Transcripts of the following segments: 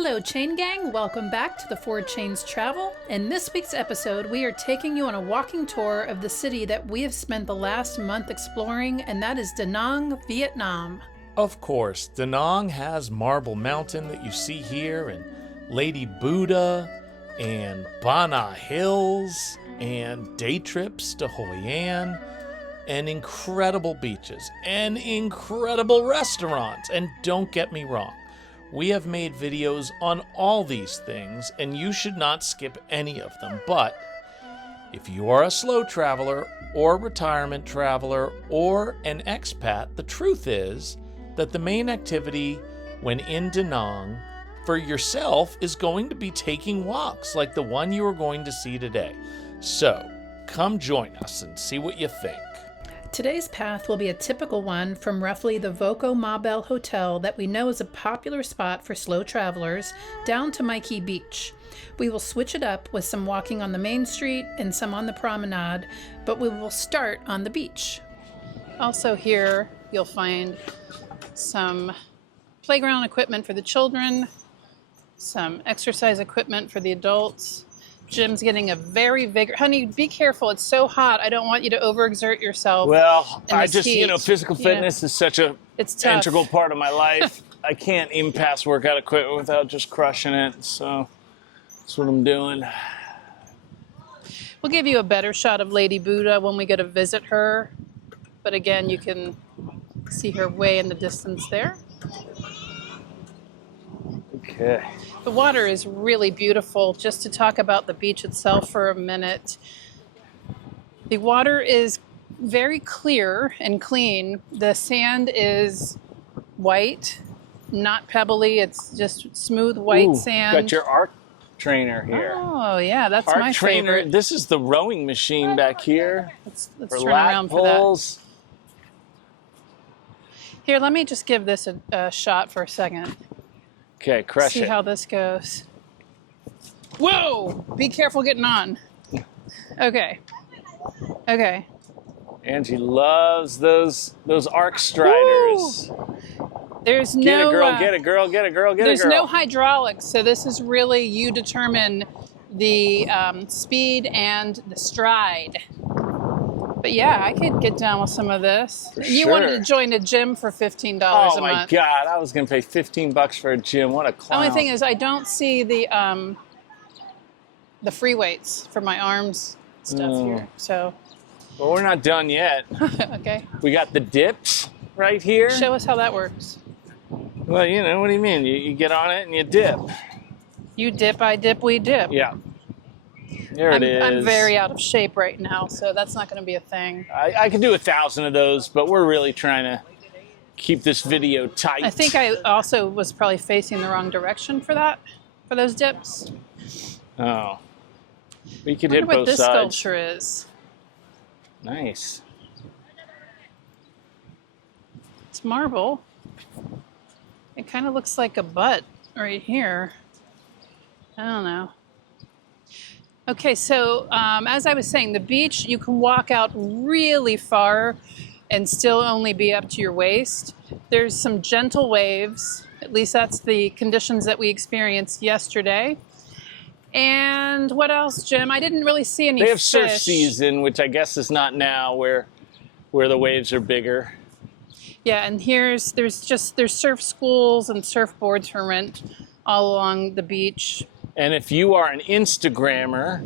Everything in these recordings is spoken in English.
Hello Chain Gang, welcome back to the Four Chains Travel. In this week's episode, we are taking you on a walking tour of the city that we have spent the last month exploring, and that is Da Nang, Vietnam. Of course, Da Nang has Marble Mountain that you see here, and Lady Buddha, and Ba Na Hills, and day trips to Hoi An, and incredible beaches, and incredible restaurants. And don't get me wrong, we have made videos on all these things, and you should not skip any of them. But if you are a slow traveler, or retirement traveler, or an expat, the truth is that the main activity when in Da Nang for yourself is going to be taking walks like the one you are going to see today. So come join us and see what you think. Today's path will be a typical one from roughly the VOCO Belle Hotel that we know is a popular spot for slow travelers down to My Khe Beach. We will switch it up with some walking on the main street and some on the promenade, but we will start on the beach. Also here you'll find some playground equipment for the children, some exercise equipment for the adults. Jim's getting a very vigorous. Honey, be careful. It's so hot. I don't want you to overexert yourself. Well, I just, heat. Physical fitness is such a integral part of my life. I can't even pass workout equipment without just crushing it. So that's what I'm doing. We'll give you a better shot of Lady Buddha when we go to visit her. But again, you can see her way in the distance there. Okay. The water is really beautiful. Just to talk about the beach itself for a minute. The water is very clear and clean. The sand is white, not pebbly. It's just smooth white sand. Got your arc trainer here. Oh, yeah, that's my favorite. This is the rowing machine back here. Let's turn around for that. Here, let me just give this a shot for a second. Okay, crush it. See how this goes. Whoa! Be careful getting on. Okay. Okay. Angie loves those arc striders. Woo! There's no... Get a girl, get a girl, get a girl, get a girl. There's no hydraulics, so this is really you determine the speed and the stride. But yeah, I could get down with some of this. You wanted to join a gym for $15 a month. Oh my God, I was going to pay $15 for a gym. What a clown. Only thing is I don't see the free weights for my arms stuff here. So. Well, we're not done yet. Okay. We got the dips right here. Show us how that works. Well, you know, what do you mean? You get on it and you dip. You dip, I dip, we dip. Yeah. There it is. I'm very out of shape right now, so that's not going to be a thing. I could do 1,000 of those, but we're really trying to keep this video tight. I think I also was probably facing the wrong direction for those dips. Oh. We could I wonder hit both what this sides. sculpture is. Nice. It's marble. It kind of looks like a butt right here. I don't know. Okay, so as I was saying, the beach, you can walk out really far and still only be up to your waist. There's some gentle waves. At least that's the conditions that we experienced yesterday. And what else, Jim? I didn't really see any fish. They have surf season, which I guess is not now, where the waves are bigger. Yeah, and there's surf schools and surfboards for rent all along the beach. And if you are an Instagrammer,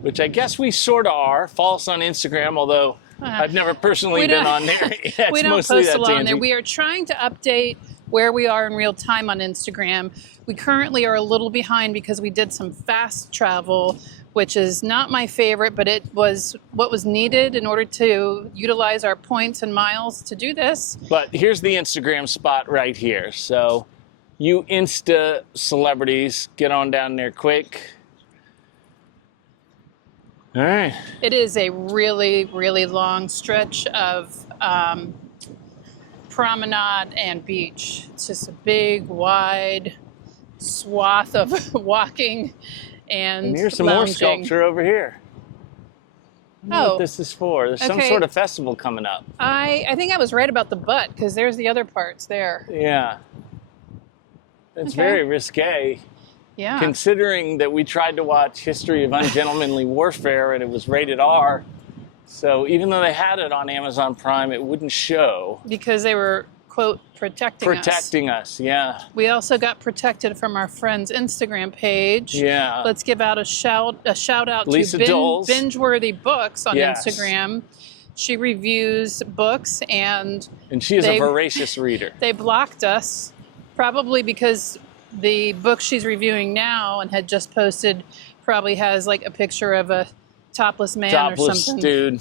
which I guess we sort of are, follow us on Instagram, although I've never personally been on there. Yeah, we don't post a lot on there. We are trying to update where we are in real time on Instagram. We currently are a little behind because we did some fast travel, which is not my favorite, but it was what was needed in order to utilize our points and miles to do this. But here's the Instagram spot right here. So you Insta celebrities, get on down there quick. All right. It is a really, really long stretch of promenade and beach. It's just a big, wide swath of walking and here's some lounging. more sculpture over here. I don't know what this is for. There's some sort of festival coming up. I think I was right about the butt, because there's the other parts there. Yeah. It's very risque. Yeah. Considering that we tried to watch History of Ungentlemanly Warfare and it was rated R, so even though they had it on Amazon Prime, it wouldn't show. Because they were, quote, protecting us. Yeah. We also got protected from our friend's Instagram page. Yeah. Let's give out a shout out Lisa to Doles. Binge-worthy Books on Yes. Instagram. She reviews books, and she is a voracious reader. They blocked us, probably because the book she's reviewing now and had just posted probably has like a picture of a topless man or something. Dude.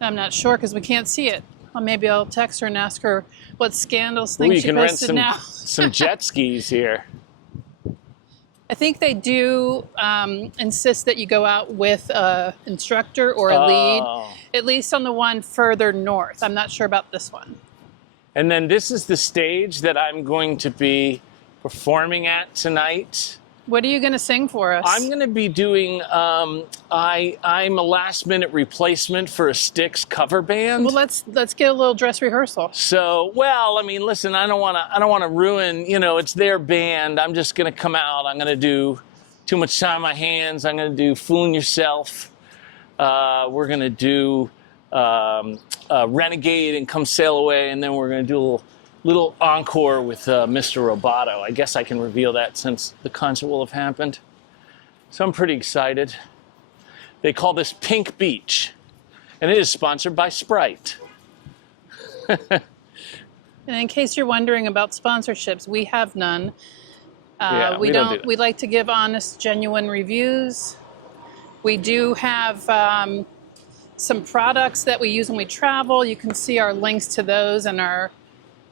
I'm not sure because we can't see it. Well, maybe I'll text her and ask her what scandalous thing she posted now. Some jet skis here. I think they do insist that you go out with an instructor or a lead, at least on the one further north. I'm not sure about this one. And then this is the stage that I'm going to be performing at tonight. What are you going to sing for us? I'm going to be doing, I'm a last-minute replacement for a Styx cover band. Well, let's get a little dress rehearsal. So, well, I mean, listen, I don't want to ruin, it's their band. I'm just going to come out. I'm going to do Too Much Time on My Hands. I'm going to do Fooling Yourself. We're going to do Renegade and Come Sail Away, and then we're going to do a little encore with Mr. Roboto. I guess I can reveal that since the concert will have happened. So I'm pretty excited. They call this Pink Beach, and it is sponsored by Sprite. And in case you're wondering about sponsorships, we have none. We don't. We like to give honest, genuine reviews. We do have some products that we use when we travel. You can see our links to those in our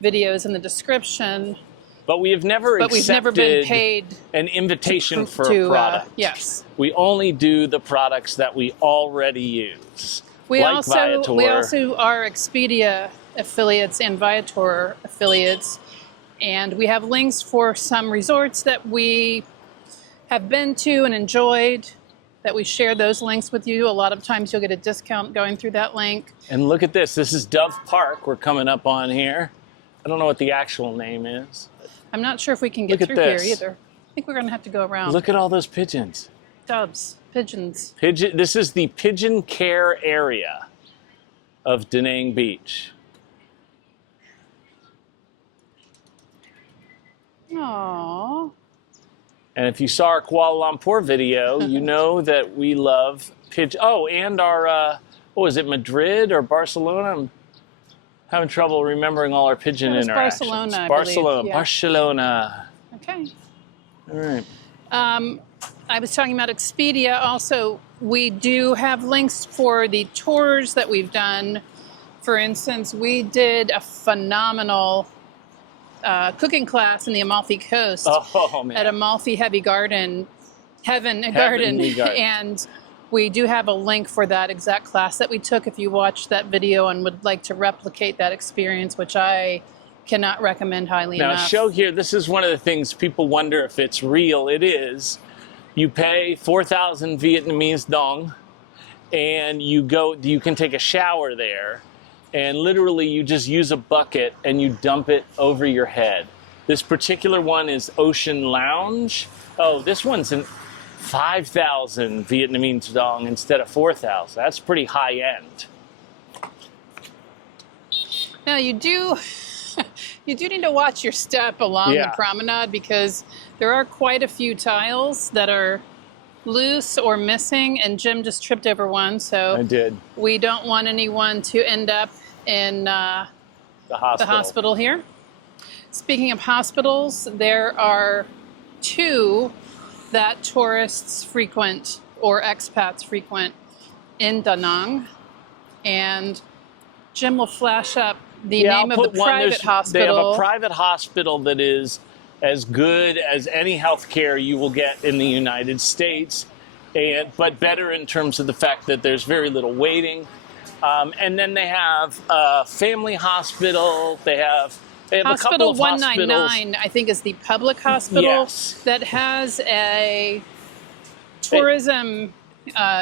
videos in the description. But we have never been paid an invitation for a product. Yes. We only do the products that we already use. We also are Expedia affiliates and Viator affiliates, and we have links for some resorts that we have been to and enjoyed, that we share those links with you. A lot of times you'll get a discount going through that link. And look at this. This is Dove Park we're coming up on here. I don't know what the actual name is. I'm not sure if we can get through here either. I think we're going to have to go around. Look at all those pigeons. Doves, pigeons. This is the pigeon care area of Da Nang Beach. Aww. And if you saw our Kuala Lumpur video, you know that we love pigeon. Oh, and our, what was it, Madrid or Barcelona? I'm having trouble remembering all our pigeon interactions. Barcelona, I believe. Yeah. Barcelona. Okay. All right. I was talking about Expedia. Also, we do have links for the tours that we've done. For instance, we did a phenomenal cooking class in the Amalfi Coast at Amalfi Garden. And we do have a link for that exact class that we took if you watched that video and would like to replicate that experience, which I cannot recommend highly enough. Now, show here, this is one of the things people wonder if it's real. It is. You pay 4,000 Vietnamese dong, and you can take a shower there, and literally you just use a bucket and you dump it over your head. This particular one is Ocean Lounge. Oh, this one's 5,000 Vietnamese dong instead of 4,000. That's pretty high end. Now you do need to watch your step along the promenade, because there are quite a few tiles that are loose or missing, and Jim just tripped over one, so I did. We don't want anyone to end up in the hospital here. Speaking of hospitals, there are 2 that tourists frequent or expats frequent in Da Nang, and Jim will flash up the name of the private hospital. They have a private hospital that is as good as any healthcare you will get in the United States, but better in terms of the fact that there's very little waiting. And then they have a family hospital. They have a couple of 199, I think, is the public hospital that has a tourism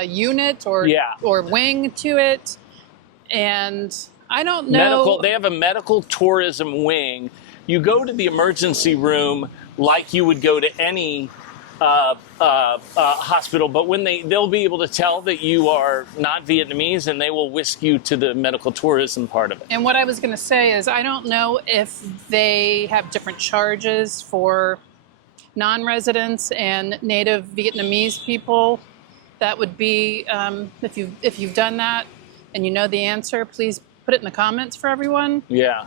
unit or wing to it. And I don't know. They have a medical tourism wing. You go to the emergency room like you would go to any hospital, but when they'll be able to tell that you are not Vietnamese, and they will whisk you to the medical tourism part of it. And what I was going to say is, I don't know if they have different charges for non-residents and native Vietnamese people. That would be, if you've done that and you know the answer, please put it in the comments for everyone. Yeah.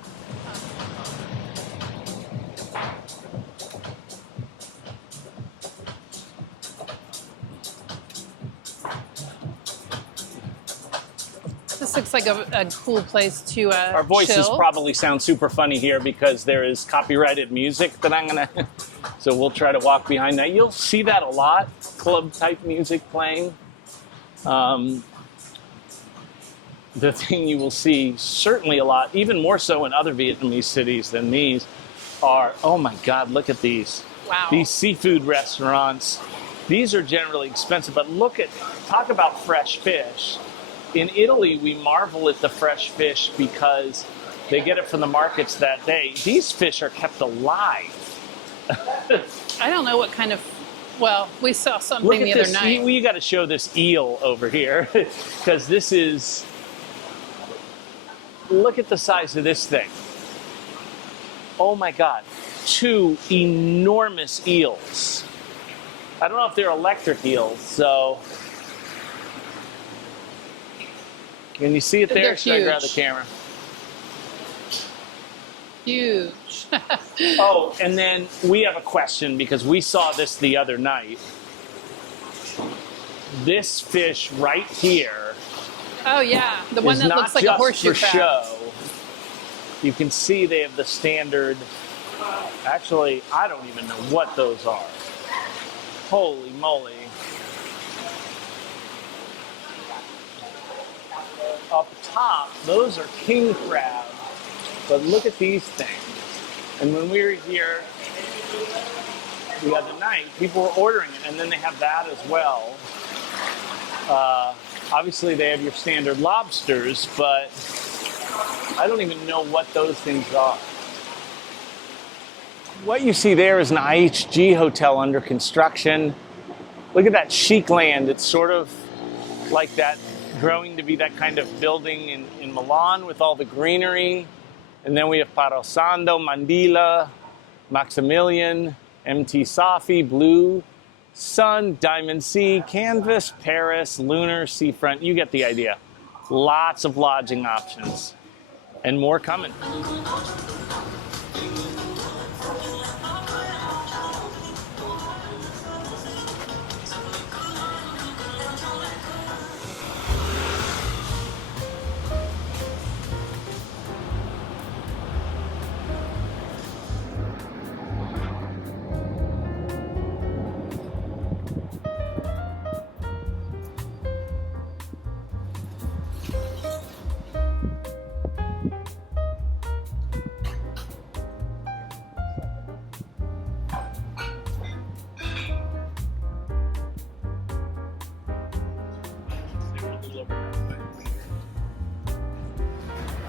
This looks like a cool place to Our voices chill. probably sound super funny here because there is copyrighted music that I'm gonna. So we'll try to walk behind that. You'll see that a lot, club type music playing. The thing you will see certainly a lot, even more so in other Vietnamese cities than these, are, oh my God, look at these. Wow. These seafood restaurants. These are generally expensive, but talk about fresh fish. In Italy, we marvel at the fresh fish because they get it from the markets that day. These fish are kept alive. I don't know what kind of, well, we saw something the other night. We got to show this eel over here because this is, look at the size of this thing. Oh my God, 2 enormous eels. I don't know if they're electric eels, so. Can you see it there? They're Should I grab the huge. camera? Huge. Oh, and then we have a question because we saw this the other night. This fish right here Oh yeah, the one is that not looks like a just horseshoe for crab. show. You can see they have the standard. Actually, I don't even know what those are. Holy moly. Up top, those are king crab, but look at these things. And when we were here the other night, people were ordering it, and then they have that as well. Obviously, they have your standard lobsters, but I don't even know what those things are. What you see there is an IHG hotel under construction. Look at that chic land. It's sort of like that, growing to be that kind of building in Milan with all the greenery. And then we have Parosando, Mandila, Maximilian, MT Safi, Blue, Sun, Diamond Sea, Canvas, Paris, Lunar, Seafront. You get the idea. Lots of lodging options. And more coming.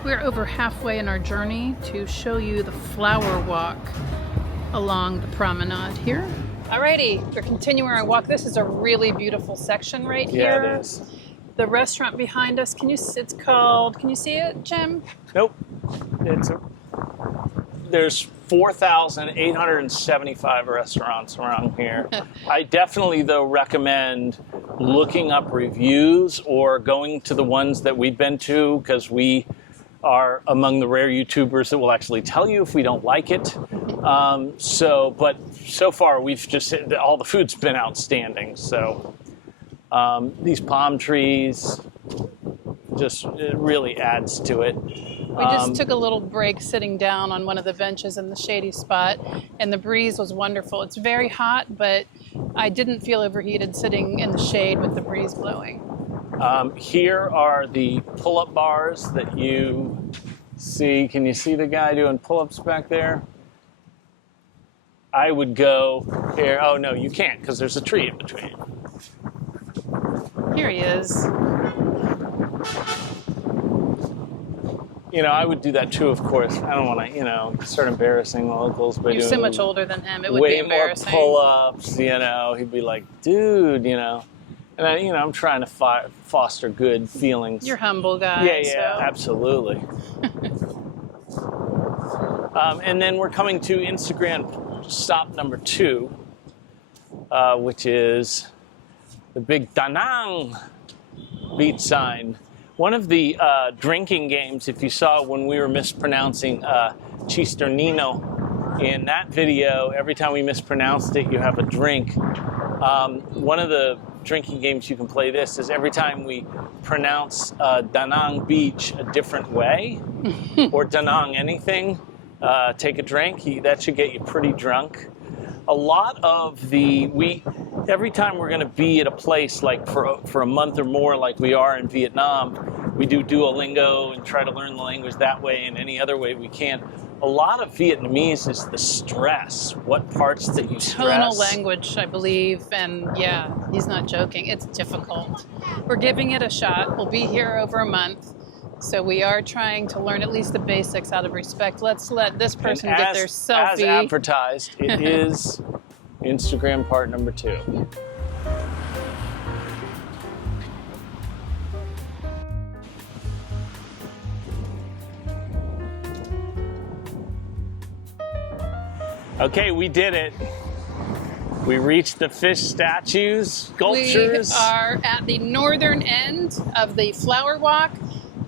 We're over halfway in our journey to show you the flower walk along the promenade here. Alrighty, we're continuing our walk. This is a really beautiful section right here. Yeah, it is. The restaurant behind us, can you see it, Jim? Nope. There's 4,875 restaurants around here. I definitely, though, recommend looking up reviews or going to the ones that we've been to, because we are among the rare YouTubers that will actually tell you if we don't like it. But so far, we've just, all the food's been outstanding. So these palm trees, it really adds to it. We just took a little break sitting down on one of the benches in the shady spot, and the breeze was wonderful. It's very hot, but I didn't feel overheated sitting in the shade with the breeze blowing. Here are the pull-up bars that you see. Can you see the guy doing pull-ups back there? I would go here. Oh, no, you can't because there's a tree in between. Here he is. I would do that too, of course. I don't want to, start embarrassing the locals by You're doing so much older than him. It would way be embarrassing. more pull-ups. He'd be like, dude, And I'm trying to foster good feelings. You're humble guy. Yeah, so. absolutely. And then we're coming to Instagram stop number 2, which is the big Da Nang beach sign. One of the drinking games, if you saw when we were mispronouncing Cisternino in that video, every time we mispronounced it, you have a drink. One of the drinking games you can play this is every time we pronounce Da Nang Beach a different way, or Da Nang anything, take a drink. That should get you pretty drunk. A lot of every time we're going to be at a place like for a month or more, like we are in Vietnam, we do Duolingo and try to learn the language that way and any other way we can. A lot of Vietnamese is the stress. What parts that you stress? Tonal language, I believe, and yeah, he's not joking. It's difficult. We're giving it a shot. We'll be here over a month. So we are trying to learn at least the basics out of respect. Let's let this person get their selfie. As advertised, it is Instagram part number 2. Okay, we did it. We reached the fish statues, sculptures. We are at the northern end of the flower walk.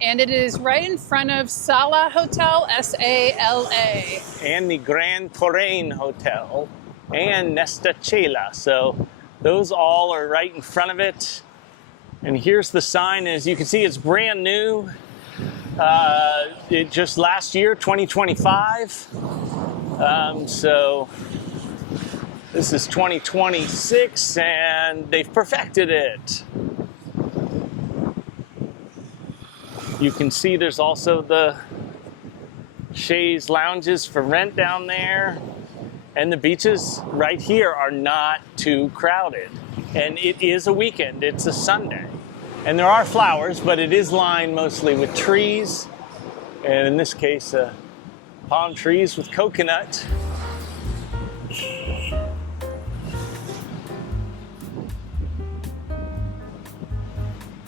And it is right in front of Sala Hotel, S-A-L-A. And the Grand Torain Hotel and Nesta Chela. So those all are right in front of it. And here's the sign. As you can see, it's brand new. It just last year, 2025. So this is 2026 and they've perfected it. You can see there's also the chaise lounges for rent down there. And the beaches right here are not too crowded. And it is a weekend, it's a Sunday. And there are flowers, but it is lined mostly with trees. And in this case, palm trees with coconut.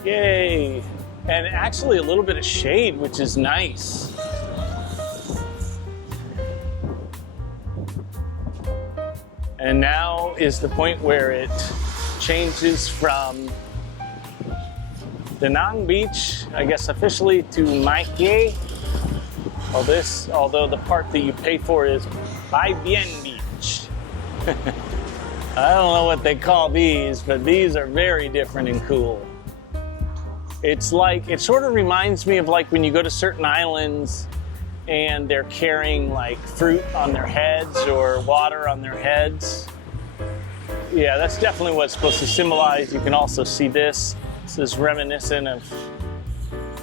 Yay! And actually a little bit of shade, which is nice. And now is the point where it changes from Da Nang Beach, I guess officially, to My Khe. Although the part that you pay for is My Bien Beach. I don't know what they call these, but these are very different and cool. It sort of reminds me of like when you go to certain islands and they're carrying like fruit on their heads or water on their heads. Yeah, that's definitely what it's supposed to symbolize. You can also see this. This is reminiscent of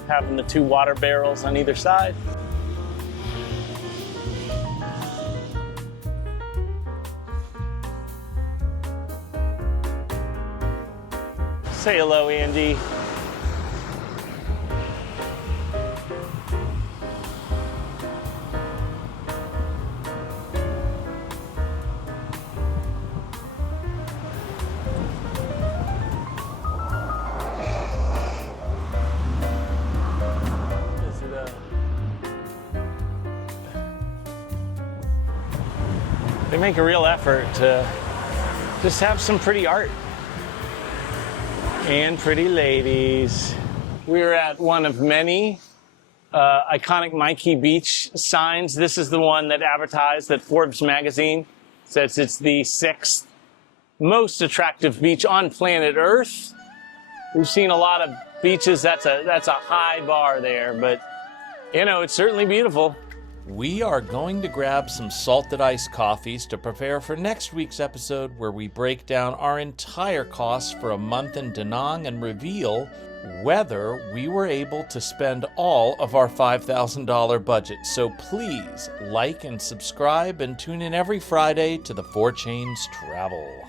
having the 2 water barrels on either side. Say hello, Andy. They make a real effort to just have some pretty art and pretty ladies. We're at one of many iconic My Khe Beach signs. This is the one that advertised that Forbes magazine says it's the 6th most attractive beach on planet Earth. We've seen a lot of beaches. That's a high bar there, but it's certainly beautiful. We are going to grab some salted iced coffees to prepare for next week's episode, where we break down our entire costs for a month in Da Nang and reveal whether we were able to spend all of our $5,000 budget. So please like and subscribe and tune in every Friday to the 4 Chains Travel.